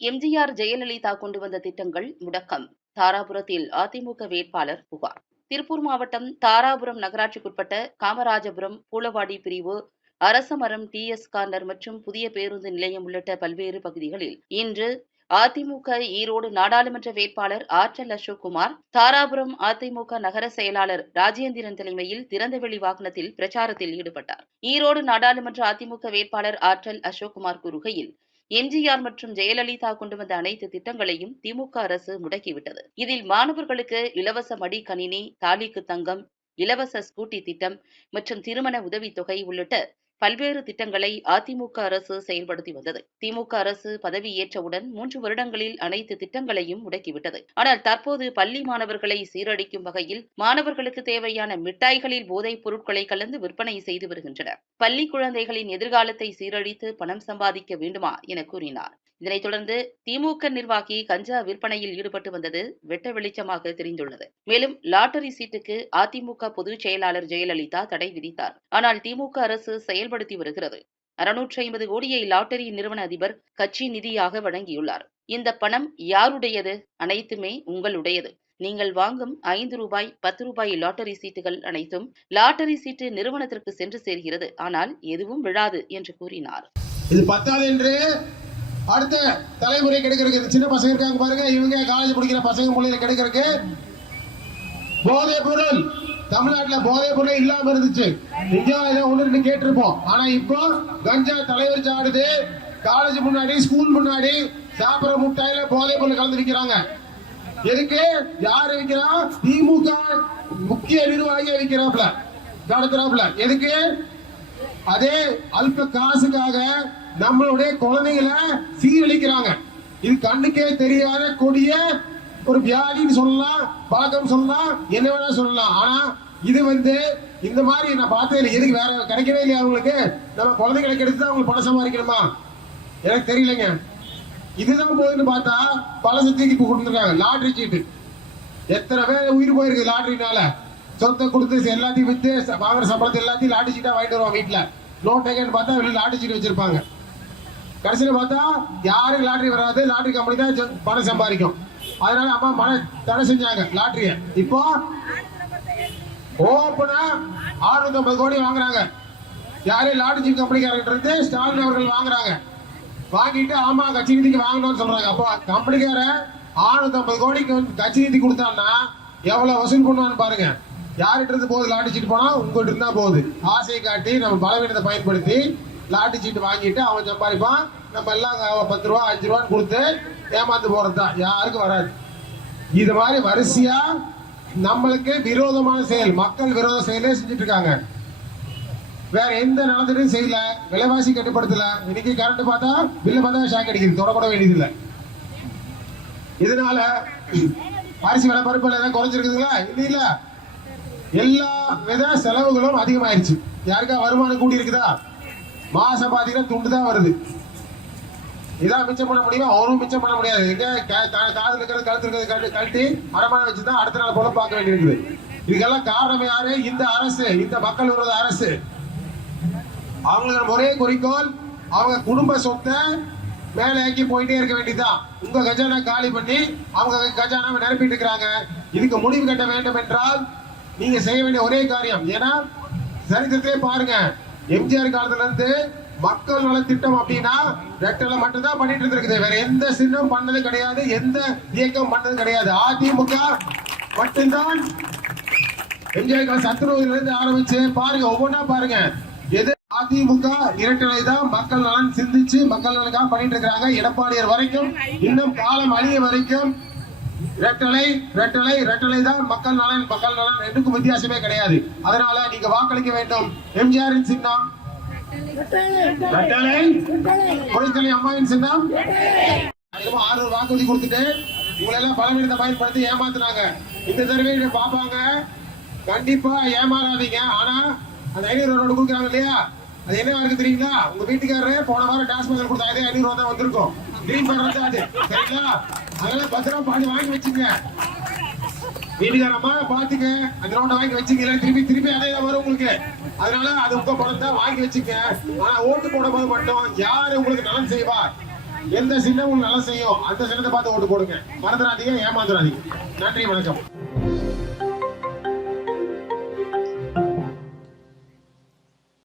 எம்ஜிஆர் ஜெயலலிதா கொண்டு வந்த திட்டங்கள் முடக்கம். தாராபுரத்தில் அதிமுக வேட்பாளர் புகார். திருப்பூர் மாவட்டம் தாராபுரம் நகராட்சிக்குட்பட்ட காமராஜபுரம் பூலவாடி பிரிவு அரசமரம் டி எஸ் கார்னர் மற்றும் புதிய பேருந்து நிலையம் உள்ளிட்ட பல்வேறு பகுதிகளில் இன்று அதிமுக ஈரோடு நாடாளுமன்ற வேட்பாளர் ஆற்றல் அசோக்குமார் தாராபுரம் அதிமுக நகர செயலாளர் ராஜேந்திரன் தலைமையில் திறந்தவெளி வாகனத்தில் பிரச்சாரத்தில் ஈடுபட்டார். ஈரோடு நாடாளுமன்ற அதிமுக வேட்பாளர் ஆற்றல் அசோக்குமார் கூறுகையில் எம்ஜிஆர் மற்றும் ஜெயலலிதா கொண்டு வந்த அனைத்து திட்டங்களையும் திமுக அரசு முடக்கிவிட்டது. இதில் மாணவர்களுக்கு இலவச மடி கணினி தாலிக்கு தங்கம் இலவச ஸ்கூட்டி திட்டம் மற்றும் திருமண உதவித்தொகை உள்ளிட்ட பல்வேறு திட்டங்களை அதிமுக அரசு செயல்படுத்தி வந்தது. திமுக அரசு பதவியேற்றவுடன் மூன்று வருடங்களில் அனைத்து திட்டங்களையும் முடக்கிவிட்டது. ஆனால் தற்போது பள்ளி மாணவர்களை சீரழிக்கும் வகையில் மாணவர்களுக்கு தேவையான மிட்டாய்களில் போதைப் பொருட்களை கலந்து விற்பனை செய்து வருகின்றனர். பள்ளி குழந்தைகளின் எதிர்காலத்தை சீரழித்து பணம் சம்பாதிக்க வேண்டுமா என கூறினார். இதனைத் தொடர்ந்து திமுக நிர்வாகி கஞ்சா விற்பனையில் ஈடுபட்டு வந்தது வெட்ட வெளிச்சமாக தெரிந்துள்ளது. மேலும் லாட்டரி சீட்டுக்கு அதிமுக பொதுச் செயலாளர் ஜெயலலிதா தடை விதித்தார். ஆனால் திமுக அரசு செயல்படுத்தி வருகிறது. அறுநூற்றி ஐம்பது கோடியை லாட்டரி நிறுவன அதிபர் கட்சி நிதியாக வழங்கியுள்ளார். இந்த பணம் யாருடையது? அனைத்துமே உங்களுடையது. நீங்கள் வாங்கும் ஐந்து ரூபாய் பத்து ரூபாய் லாட்டரி சீட்டுகள் அனைத்தும் லாட்டரி சீட்டு நிறுவனத்திற்கு சென்று சேர்கிறது. ஆனால் எதுவும் விழாது என்று கூறினார். இது பத்தாது என்று அடுத்த தலைமுறை கெடுக்கிறதுக்கு சின்ன பசங்க இருக்காங்க பாருங்க. இவங்க காலேஜ் படிக்கிற பசங்க பிள்ளைங்க கெடுக்கிறதுக்கு போதை பொருள் தமிழ்நாட்டுல போதை பொருள் இல்லாம இருந்துச்சு. இந்தியாவில ஒன்று ரெண்டு கேட்டிருப்போம். ஆனா இப்போ கஞ்சா தலைவர் சாடுது காலேஜ் முன்னாடி ஸ்கூல் முன்னாடி சாப்பிட்ற முட்டாயில போதை பொருள் கலந்து விற்கிறாங்க எதுக்கு? யார் விற்கிறா திமுக முக்கிய நிர்வாகியை விற்கிறாப்ல நடத்துறாப்ல எதுக்கு? அதே அல்ப காசுக்காக நம்மளுடைய குழந்தைகளை சீரழிக்கிறாங்க. இது கண்ணுக்கே தெரியாத கொடிய ஒரு வியாதின்னு சொல்லலாம் பழக்கம் சொல்லலாம் என்ன வேணா சொல்லலாம். ஆனா இது வந்து இந்த மாதிரி நான் பார்த்ததில்லை எதுக்கு வேற கிடைக்கவே இல்லையா அவங்களுக்கு நம்ம குழந்தைகளை கெடுத்து தான் அவங்களுக்கு பணம் சம்பாதிக்கணுமா? எனக்கு தெரியலைங்க. இதுதான் போகுதுன்னு பார்த்தா பல தூக்கி கொடுத்துருக்காங்க. லாட்ரி சீட்டு. எத்தனை பேர் உயிர் போயிருக்கு லாட்ரினால சொத்தை கொடுத்து எல்லாத்தையும் வித்து வாங்குற சம்பளத்தை எல்லாத்தையும் லாட்ரி சீட்டா வாங்கிட்டு வருவான் வீட்டுல. நோட் டேக்கன்னு பார்த்தா வெளியில லாட்டரி சீட் வச்சிருப்பாங்க. கடைசியில் பார்த்தா யாருக்கு லாட்ரி வராது லாட்ரி கம்பெனி தான் பணம் சம்பாதிக்கும். அதனால அம்மா மன தடை செஞ்சாங்க லாட்ரியை இப்போ ஓப்பனா 650 கோடி வாங்குறாங்க. யாரு லாட்ரி சீட் கம்பெனிக்காரங்கிட்ட இருந்து ஸ்டாலின் அவர்கள் வாங்குறாங்க. வாங்கிட்டு ஆமா கட்சி நிதிக்கு வாங்கணும்னு சொல்றாங்க. அப்போ கம்பெனிக்கார 650 கோடிக்கு கட்சி நிதி கொடுத்தான்னா எவ்வளவு வசூல் பண்ணுவான்னு பாருங்க. யார்கிட்ட இருந்து போகுது லாட்டி சீட்டு போனா உங்ககிட்ட இருந்தா போகுது. ஆசையை காட்டி நம்ம பலவீனத்தை பயன்படுத்தி லாட்டி சீட்டு வாங்கிட்டு அவன் சம்பாதிப்பான். நம்ம எல்லாம் பத்து ரூபா அஞ்சு ரூபான்னு கொடுத்து ஏமாந்து போறது தான். யாருக்கும் வராது. இது மாதிரி வரிசையா நம்மளுக்கு விரோதமான செயல் மக்கள் விரோத செயலே செஞ்சுட்டு இருக்காங்க. வேற எந்த நலத்திட்டும் செய்யல. விலைவாசி கட்டுப்படுத்தல. இன்னைக்கு கரண்ட் பார்த்தா பில்லு பார்த்தா ஷாக் அடிக்குது. தொடரப்பட வேண்டியதில்லை. இதனால அரிசி விலை பருப்பு எல்லாம் குறைஞ்சிருக்குதுங்களா? இல்ல இல்லை எல்லா வித செலவுகளும் அதிகமாயிருச்சு. யாருக்கா வருமானம் கூடி இருக்குதா மாசம் பாத்தீங்கன்னா துண்டு தான் வருது. இதான் மிச்சம் பண்ண முடியுமா? அவரும் மிச்சம் பண்ண முடியாது. எங்க காதல் இருக்கிறது கழுத்து இருக்கிறது கழட்டி- கழட்டி வச்சுதான் அடுத்த நாள் போல பார்க்க வேண்டியிருக்குது. இதுக்கெல்லாம் காரணம் யாரு? இந்த அரசு இந்த மக்கள் விரோத அரசு. அவங்களோட ஒரே குறிக்கோள் அவங்க குடும்ப சொத்தை மேலே ஏக்கி போயிட்டே இருக்க வேண்டியதுதான். உங்க கஜானா காலி பண்ணி அவங்க கஜானாவை நிரப்பிட்டு இருக்கிறாங்க. இதுக்கு முடிவு கட்ட வேண்டும் என்றால் நீங்க செய்ய வேண்டிய ஒரே காரியம். ஏன்னா சரித்திரத்திலே பாருங்க எம்ஜிஆர் காலத்துல இருந்து மக்கள் நல திட்டம் அப்படின்னா ரெட்டலை மட்டும்தான் பண்ணிட்டு இருக்குது வேற எந்த சின்னம் பண்ணது கிடையாது எந்த இயக்கம் பண்ணது கிடையாது. அதிமுக மட்டும்தான் எம்ஜிஆர் கால சத்துருவிலிருந்து இருந்து ஆரம்பிச்சு பாருங்க ஒவ்வொன்றா பாருங்க. எது அதிமுக இரட்டலை தான் மக்கள் நலன் சிந்திச்சு மக்கள் நலனுக்காக பண்ணிட்டு இருக்காங்க எடப்பாடியார் வரைக்கும் இன்னும் காலம் அழிய வரைக்கும் ரெட்டலை ரெட்டலை ரெட்டலை தான் மக்கள் நலன் மக்கள் நலன் ரெண்டுக்கும் வித்தியாசமே கிடையாது. அதனால நீங்க வாக்களிக்க வேண்டும். எம்ஜிஆரின் சின்னம். ரெட்டலை. குறைத்தலை அம்மாவின் சின்னம். ஆறு வாக்குறுதி கொடுத்துட்டு உங்களை எல்லாம் பலவீனத்தை பயன்படுத்தி ஏமாத்துனாங்க. இந்த தடவை பாப்பாங்க பார்ப்பாங்க. கண்டிப்பா ஏமாறாதீங்க. ஆனா அந்த ஐநூறு ரோடு கொடுக்குறாங்க இல்லையா? அது என்ன இருக்கு தெரியுங்களா? உங்க வீட்டுக்காரரு போன வாரம் டாஸ்மாக் கொடுத்தா அதே ஐநூறு ரூபா தான் வந்திருக்கும். கிரீன் பண்றது அது. சரிங்களா? அதெல்லாம் பத்திரம் பாடி வாங்கி வச்சுங்க. வீட்டுக்காரம்மா பாத்துங்க அந்த நோட்டை வாங்கி வச்சுக்கல திருப்பி திருப்பி அதே தான் வரும் உங்களுக்கு. அதனால அது உங்க பணத்தை வாங்கி வச்சுங்க. ஆனா ஓட்டு போடும்போது மட்டும் யாரு உங்களுக்கு நலன் செய்வா? எந்த சின்ன உங்களுக்கு நலன் செய்யும்? அந்த சின்னத்தை பார்த்து ஓட்டு போடுங்க. மறந்துடாதீங்க ஏமாந்துடாதீங்க. நன்றி வணக்கம்.